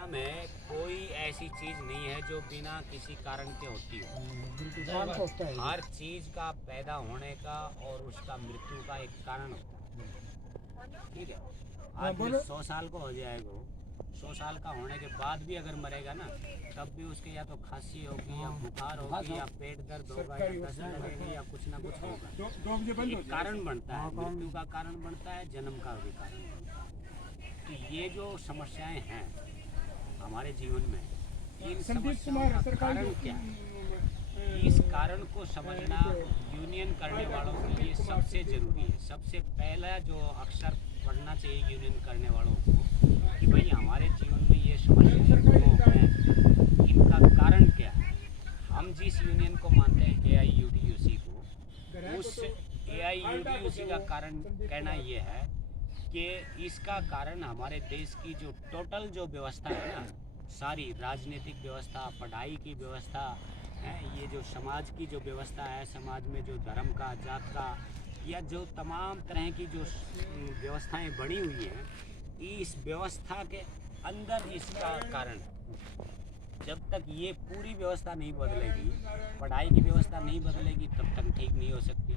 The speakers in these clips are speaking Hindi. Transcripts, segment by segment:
दुनिया में कोई ऐसी चीज़ नहीं है जो बिना किसी कारण के होती हो। हर चीज़ का पैदा होने का और उसका मृत्यु का एक कारण होता है। ठीक है, आदमी 100 साल को हो जाएगा, 100 साल का होने के बाद भी अगर मरेगा ना, तब भी उसके या तो खांसी होगी या बुखार होगी या पेट दर्द होगा या दस्त लगेगी या कुछ ना कुछ होगा। एक कारण बनता है, मृत्यु का कारण बनता है, जन्म का भी कारण बनता है। तो ये जो समस्याएं हैं हमारे जीवन में, इन समस्याओं का कारण क्या है, इस कारण को समझना यूनियन करने वालों के लिए सबसे ज़रूरी है। सबसे पहला जो अक्षर पढ़ना चाहिए यूनियन करने वालों को कि भाई हमारे जीवन में ये समस्याएं क्यों हैं, इनका कारण क्या है। हम जिस यूनियन को मानते हैं AIUTUC को, उस AIUTUC का कारण कहना ये है कि इसका कारण हमारे देश की जो टोटल जो व्यवस्था है ना, सारी राजनीतिक व्यवस्था, पढ़ाई की व्यवस्था है, ये जो समाज की जो व्यवस्था है, समाज में जो धर्म का, जात का या जो तमाम तरह की जो व्यवस्थाएं बनी हुई हैं, इस व्यवस्था के अंदर इसका कारण है। जब तक ये पूरी व्यवस्था नहीं बदलेगी, पढ़ाई की व्यवस्था नहीं बदलेगी, तब तक ठीक नहीं हो सकती।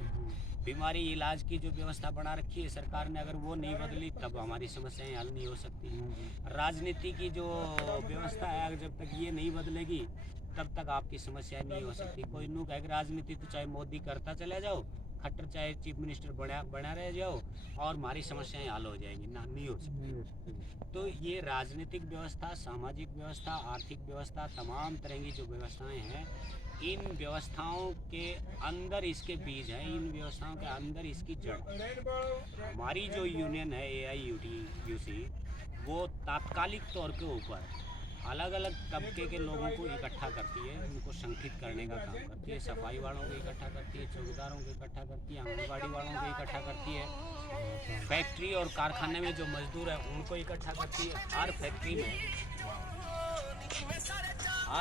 बीमारी इलाज की जो व्यवस्था बना रखी है सरकार ने, अगर वो नहीं बदली तब हमारी समस्याएं हल नहीं हो सकती। राजनीति की जो व्यवस्था है, अगर जब तक ये नहीं बदलेगी तब तक आपकी समस्याएं नहीं हो सकती। कोई नु कहे राजनीति तो चाहे मोदी करता चला जाओ, खट्टर चाहे चीफ मिनिस्टर बना रह जाओ और हमारी समस्याएं हल हो जाएंगी ना, नहीं हो सकती। तो ये राजनीतिक व्यवस्था, सामाजिक व्यवस्था, आर्थिक व्यवस्था, तमाम तरह की जो व्यवस्थाएं हैं, इन व्यवस्थाओं के अंदर इसके बीज हैं, इन व्यवस्थाओं के अंदर इसकी जड़। हमारी जो यूनियन है AIUTUC, वो तात्कालिक तौर के ऊपर अलग अलग तबके के लोगों को इकट्ठा करती है, उनको संगठित करने का काम करती है। सफाई वालों को इकट्ठा करती है, चौकीदारों को इकट्ठा करती है, आंगनबाड़ी वालों को इकट्ठा करती है, फैक्ट्री और कारखाने में जो मजदूर है उनको इकट्ठा करती है। हर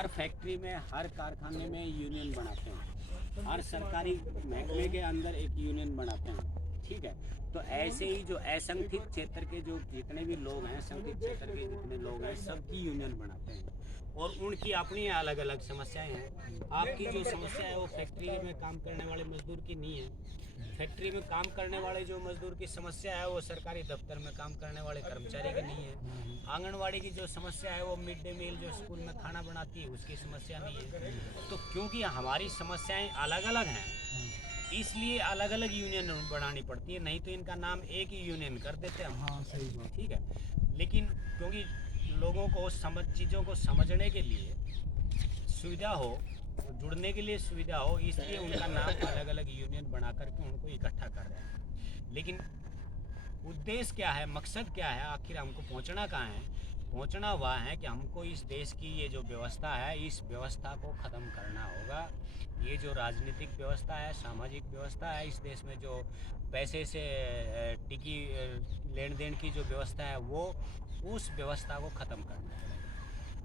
फैक्ट्री में, हर कारखाने में यूनियन बनाते हैं, हर सरकारी महकमे के अंदर एक यूनियन बनाते हैं। ठीक है, तो ऐसे ही जो असंगठित क्षेत्र के जो जितने भी लोग हैं, संगठित क्षेत्र के जितने लोग हैं, सबकी यूनियन बनाते हैं और उनकी अपनी अलग अलग समस्याएं हैं। आपकी जो समस्या है वो फैक्ट्री में काम करने वाले मजदूर की नहीं है। फैक्ट्री में काम करने वाले जो मजदूर की समस्या है वो सरकारी दफ्तर में काम करने वाले कर्मचारी की नहीं है। आंगनवाड़ी की जो समस्या है वो मिड डे मील जो स्कूल में खाना बनाती है उसकी समस्या नहीं है। तो क्योंकि हमारी समस्याएं अलग अलग हैं, इसलिए अलग अलग यूनियन बनानी पड़ती है, नहीं तो इनका नाम एक ही यूनियन कर देते हम। हाँ सही बात। ठीक है, लेकिन क्योंकि लोगों को चीज़ों को समझने के लिए सुविधा हो, जुड़ने के लिए सुविधा हो, इसलिए उनका नाम अलग अलग यूनियन बना करके उनको इकट्ठा कर रहे हैं। लेकिन उद्देश्य क्या है, मकसद क्या है, आखिर हमको पहुंचना कहाँ है? पहुंचना हुआ है कि हमको इस देश की ये जो व्यवस्था है, इस व्यवस्था को ख़त्म करना होगा। ये जो राजनीतिक व्यवस्था है, सामाजिक व्यवस्था है, इस देश में जो पैसे से टिकी लेन देन की जो व्यवस्था है, वो उस व्यवस्था को ख़त्म करना है।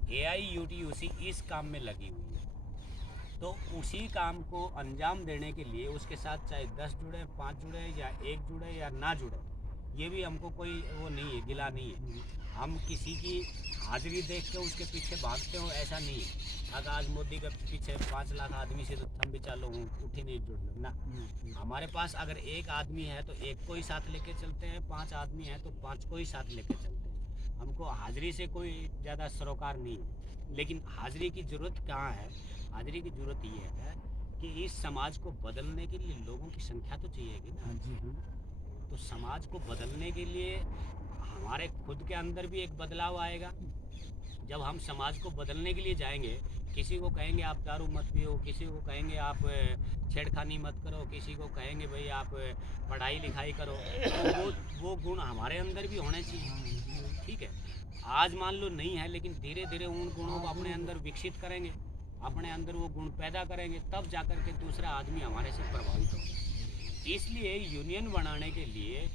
AIUTUC इस काम में लगी हुई है, तो उसी काम को अंजाम देने के लिए उसके साथ चाहे 10 जुड़े, 5 जुड़े या 1 जुड़े या ना जुड़े, ये भी हमको कोई वो नहीं है, गिला नहीं है। हम किसी की हाजिरी देख के उसके पीछे भागते हो, ऐसा नहीं है। अगर आज मोदी के पीछे 5 लाख आदमी से तो हम भी चालो उठ ही नहीं जुड़ लो ना। हमारे पास अगर एक आदमी है तो एक को ही साथ लेके चलते हैं, 5 आदमी है तो 5 को ही साथ लेके चलते हैं। हमको हाजिरी से कोई ज़्यादा सरोकार नहीं है। लेकिन हाजिरी की ज़रूरत कहाँ है? हाजिरी की ज़रूरत ये है कि इस समाज को बदलने के लिए लोगों की संख्या तो चाहिएगी ना। तो समाज को बदलने के लिए हमारे खुद के अंदर भी एक बदलाव आएगा। जब हम समाज को बदलने के लिए जाएंगे, किसी को कहेंगे आप दारू मत पियो, किसी को कहेंगे आप छेड़खानी मत करो, किसी को कहेंगे भाई आप पढ़ाई लिखाई करो, तो वो गुण हमारे अंदर भी होने चाहिए। ठीक है, आज मान लो नहीं है, लेकिन धीरे धीरे उन गुणों को अपने अंदर विकसित करेंगे, अपने अंदर वो गुण पैदा करेंगे, तब जाकर के दूसरा आदमी हमारे से प्रभावित होगा। इसलिए यूनियन बनाने के लिए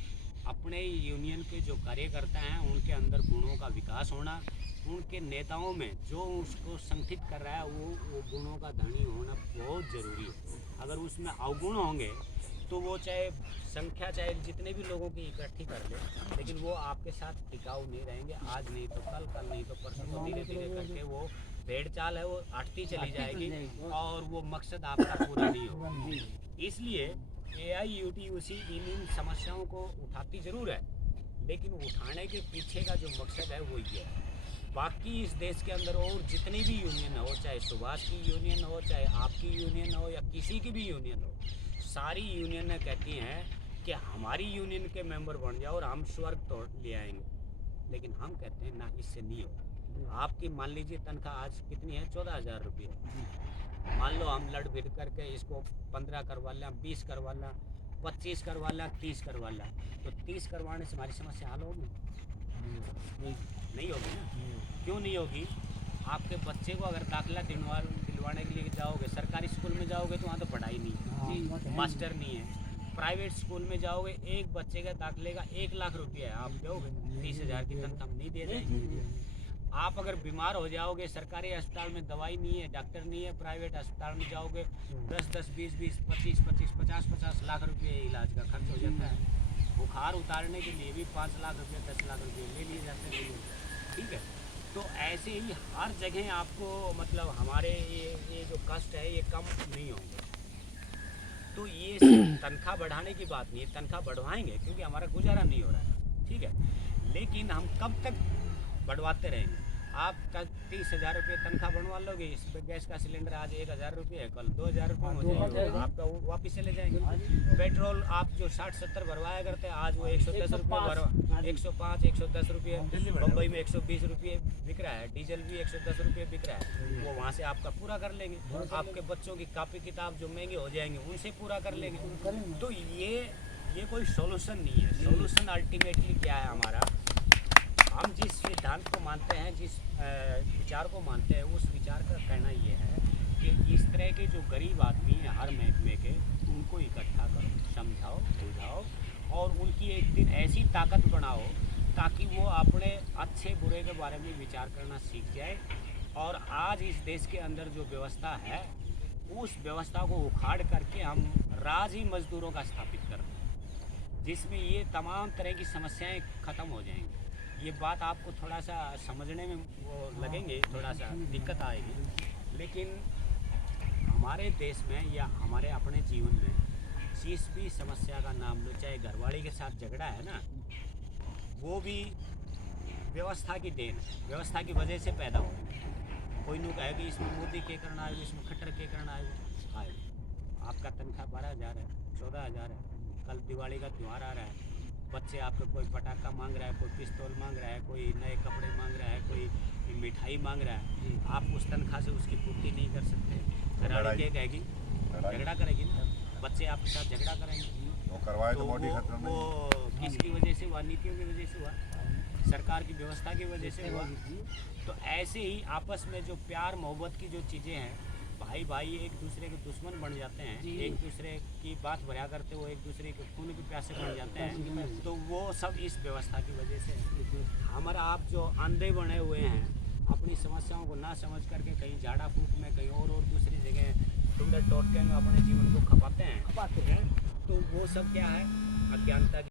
अपने यूनियन के जो कार्यकर्ता हैं उनके अंदर गुणों का विकास होना, उनके नेताओं में जो उसको संगठित कर रहा है वो गुणों का धनी होना बहुत ज़रूरी है। अगर उसमें अवगुण होंगे तो वो चाहे संख्या चाहे जितने भी लोगों की इकट्ठी कर ले, लेकिन वो आपके साथ टिकाऊ नहीं रहेंगे। आज नहीं तो कल, कल नहीं तो परसों, तो धीरे धीरे करके वो भेड़ चाल है वो अटती चली जाएगी और वो मकसद आपका पूरा नहीं होगा। इसलिए AIUTUC इन समस्याओं को उठाती ज़रूर है, लेकिन उठाने के पीछे का जो मकसद है वो ये है। बाकी इस देश के अंदर और जितनी भी यूनियन हो, चाहे सुभाष की यूनियन हो, चाहे आपकी यूनियन हो या किसी की भी यूनियन हो, सारी यूनियनें कहती हैं कि हमारी यूनियन के मेंबर बन जाओ और हम स्वर्ग तोड़ ले आएंगे। लेकिन हम कहते हैं ना, इससे नहीं होगा। आपकी मान लीजिए तनख्वाह आज कितनी है, 14,000 रुपये। मान लो हम लड़ भिड़ करके इसको 15 करवा लें, 20 करवा लें, 25 करवा लें, 30 करवा लें, तो 30 करवाने से हमारी समस्या हल होगी? नहीं होगी ना। क्यों नहीं होगी? आपके बच्चे को अगर दाखिला दिलवाने के लिए जाओगे, सरकारी स्कूल में जाओगे तो वहाँ तो पढ़ाई नहीं है, मास्टर नहीं है। प्राइवेट स्कूल में जाओगे, एक बच्चे का दाखिले का 1 लाख रुपया है, आप दोगे? 30,000 की तनख्वाह नहीं दे जाएंगे। आप अगर बीमार हो जाओगे, सरकारी अस्पताल में दवाई नहीं है, डॉक्टर नहीं है, प्राइवेट अस्पताल में जाओगे 10-10, 20-20, 25-25, 50-50 लाख रुपये इलाज का खर्च हो जाता है। बुखार उतारने के लिए भी 5 लाख रुपये, 10 लाख रुपये ले लिए जाते हैं। ठीक है, तो ऐसे ही हर जगह आपको मतलब हमारे ये जो कष्ट है ये कम नहीं होंगे। तो ये तनख्वाह बढ़ाने की बात नहीं है, तनख्वाह बढ़वाएंगे क्योंकि हमारा गुजारा नहीं हो रहा है। ठीक है, लेकिन हम कब तक बढ़वाते रहेंगे? आप 30,000 रुपये तनख्वाह बनवा लोगे, इस गैस का सिलेंडर आज 1,000 रुपये है, कल 2,000 रुपये हो जाएगा, आपका वापिस चले जाएंगे। पेट्रोल आप जो 60-70 भरवाया करते हैं, आज वो 110 रुपये 105, 110 रुपये। बम्बई में 120 रुपये बिक रहा है, डीजल भी 110 रुपये बिक रहा है। वो वहाँ से आपका पूरा कर लेंगे। आपके बच्चों की कापी किताब जो महंगे हो जाएंगे उनसे पूरा कर लेंगे। तो ये कोई सोल्यूशन नहीं है। सोल्यूशन अल्टीमेटली क्या है हमारा? हम जिस सिद्धांत को मानते हैं, जिस विचार को मानते हैं, उस विचार का कहना ये है कि इस तरह के जो गरीब आदमी हैं हर महकमे के, उनको इकट्ठा करो, समझाओ, बुझाओ और उनकी एक दिन ऐसी ताकत बनाओ ताकि वो अपने अच्छे बुरे के बारे में विचार करना सीख जाए। और आज इस देश के अंदर जो व्यवस्था है, उस व्यवस्था को उखाड़ करके हम राजी मजदूरों का स्थापित कर दें, जिसमें ये तमाम तरह की समस्याएं ख़त्म हो जाएंगी। ये बात आपको थोड़ा सा समझने में वो लगेंगे, थोड़ा सा दिक्कत आएगी, लेकिन हमारे देश में या हमारे अपने जीवन में जिस भी समस्या का नाम लो, चाहे घरवाली के साथ झगड़ा है ना, वो भी व्यवस्था की देन है, व्यवस्था की वजह से पैदा हो। कोई नु कहे कि इसमें मोदी के करना आए, इसमें खट्टर के करना आए। आपका तनख्वाह 12,000 है, 14,000 है, कल दिवाली का त्यौहार आ रहा है, बच्चे आपको कोई पटाखा मांग रहा है, कोई पिस्तौल मांग रहा है, कोई नए कपड़े मांग रहा है, कोई मिठाई मांग रहा है, आप उस तनख्वाह से उसकी पूर्ति नहीं कर सकते। घरवाली क्या कहेगी? झगड़ा करेगी ना, बच्चे आपके साथ झगड़ा करेंगे। तो वो किसकी वजह से हुआ? नीतियों की वजह से हुआ, सरकार की व्यवस्था की वजह से हुआ। तो ऐसे ही आपस में जो प्यार मोहब्बत की जो चीज़ें हैं, भाई भाई एक दूसरे के दुश्मन बन जाते हैं, एक दूसरे की बात भरा करते वो एक दूसरे के खून के प्यासे बन जाते हैं। तो वो सब इस व्यवस्था की वजह से। हमारा आप जो अंधे बने हुए हैं, अपनी समस्याओं को ना समझ करके कहीं झाड़ा फूक में, कहीं और दूसरी जगह टुंडे टोटके में अपने जीवन को खपाते हैं, तो वो सब क्या है? अज्ञानता की